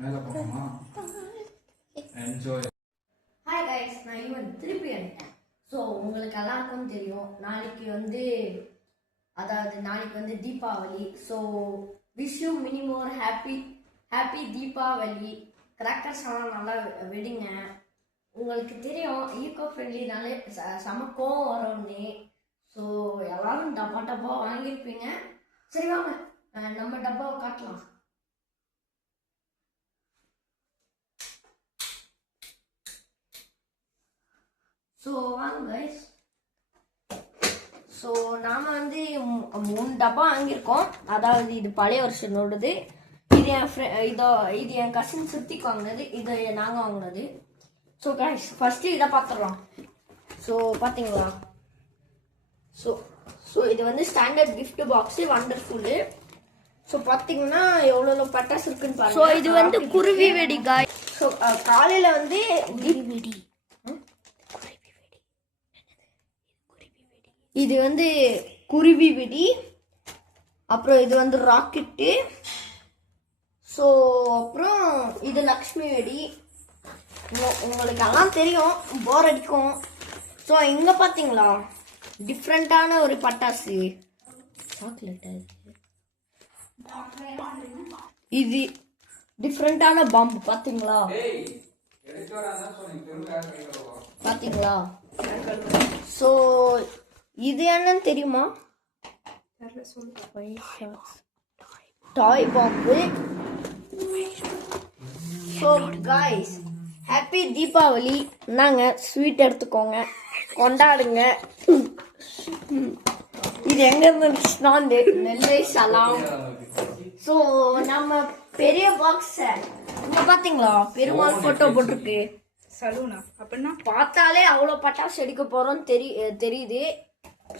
மேல போகணுமா? Enjoy. Hi guys, நான் ஈவன் திருப்பி வந்துட்டேன். ஸோ உங்களுக்கு எல்லாருக்கும் தெரியும் நாளைக்கு வந்து Deepavali. So wish you mini more happy Deepavali. Crackers எல்லாம் நல்லா வெடிங்க. உங்களுக்கு தெரியும் ஈகோ ஃப்ரெண்ட்லினாலே செம கோவம் வரும்னு. ஸோ எல்லாரும் டப்பா வாங்கியிருப்பீங்க. சரி வாங்க நம்ம டப்பாவை காட்டலாம். ஸோ வாங்க கைஸ். ஸோ நாம் வந்து 3 டப்பா வாங்கியிருக்கோம். அதாவது இது பழைய வருஷனோடது, இது என் கசின் சித்திக்கு வாங்கினது, இது நாங்கள் வாங்கினது. ஸோ கைஸ் ஃபஸ்ட்டு இதை பார்த்துடலாம். ஸோ பார்த்தீங்களா? ஸோ இது வந்து ஸ்டாண்டர்ட் கிஃப்ட் பாக்ஸு, வண்டர்ஃபுல்லு. ஸோ பார்த்தீங்கன்னா எவ்வளோ பட்டாசு இருக்குன்னு பாருங்க. ஸோ இது வந்து குருவி வெடி காய். ஸோ காலையில் வந்து வெடி, இது வந்து குருவி வெடி. அப்புறம் இது வந்து ராக்கெட்டு. ஸோ அப்புறம் இது லக்ஷ்மி வெடி. உங்களுக்கு எல்லாம் தெரியும், போர் அடிக்கும். ஸோ இங்கே பார்த்தீங்களா டிஃப்ரெண்ட்டான ஒரு பட்டாசு, சாக்லேட். இது டிஃப்ரெண்ட்டான பாம்பு பார்த்தீங்களா? பார்த்தீங்களா? ஸோ இது என்னன்னு தெரியுமா? டாய் பாம்பு. So guys happy Deepavali. நாங்க ஸ்வீட் எடுத்துக்கோங்க, கொண்டாடுங்க. இது எங்க இருந்துச்சுன்னா நெல்லை சலாம். ஸோ நம்ம பெரிய பாக்ஸ் இங்க பாத்தீங்களா, பெருமாள் போட்டோ போட்டிருக்கு. சலூனா அப்படின்னா பார்த்தாலே அவ்வளோ பட்டாசு எடுக்க போறோம்னு தெரியுது.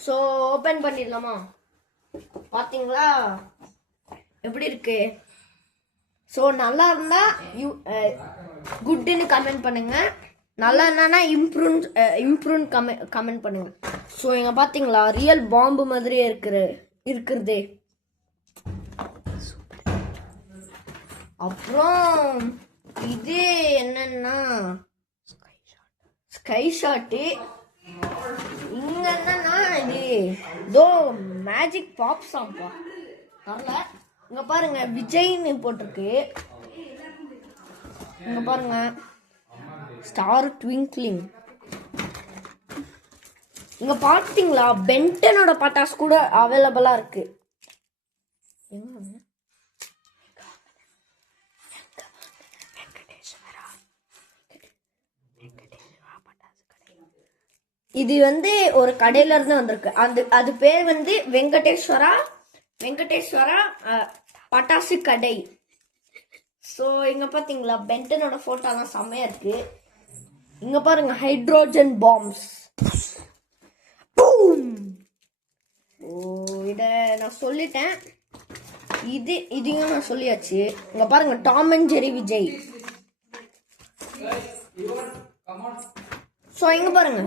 ஸோ ஓப்பன் பண்ணிடலாமா? பார்த்தீங்களா எப்படி இருக்கு? ஸோ நல்லா இருந்தா குட்னு கமெண்ட் பண்ணுங்க, நல்லா என்னன்னா இம்ப்ரூவ் கமெண்ட் பண்ணுங்க. ஸோ இங்க பார்த்தீங்களா ரியல் பாம்பு மாதிரியே இருக்கிறது. அப்புறம் இது என்னன்னா ஸ்கை ஷாட்டு. இங்க என்னன்னா இது ஏதோ மேஜிக் பாப் சாம்பா வரல. இங்க பாருங்க விஜய்னு போட்டிருக்கு. இங்க பாருங்க ஸ்டார் ட்விங்க்லிங். இங்க பாத்தீங்களா பென்டனோட பட்டாசு கூட அவைலபிளா இருக்கு. இது வந்து ஒரு கடையில இருந்து வந்திருக்கு. அது பேர் வந்து வெங்கடேஸ்வரா பட்டாசு கடை. ஸோ இங்க பாத்தீங்களா பென்டனோட போட்டோலாம் செம்மையா இருக்கு. இங்க பாருங்க ஹைட்ரோஜன் பாம்ஸ். இத நான் சொல்லிட்டேன், இதையும் நான் சொல்லியாச்சு. இங்க பாருங்க Tom and Jerry Vijay. So இங்க பாருங்க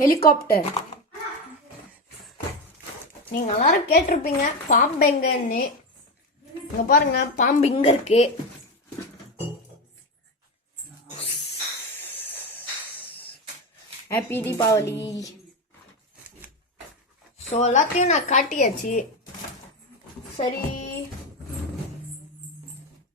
ஹெலிகாப்டர். நீங்க எல்லாரும் கேட்டிருப்பீங்க பாம்பு எங்கன்னு. இங்க பாருங்க பாம்பு இங்க இருக்கு. ஹாப்பி தீபாவளி. ஸோ எல்லாத்தையும் நான் காட்டியாச்சு. சரி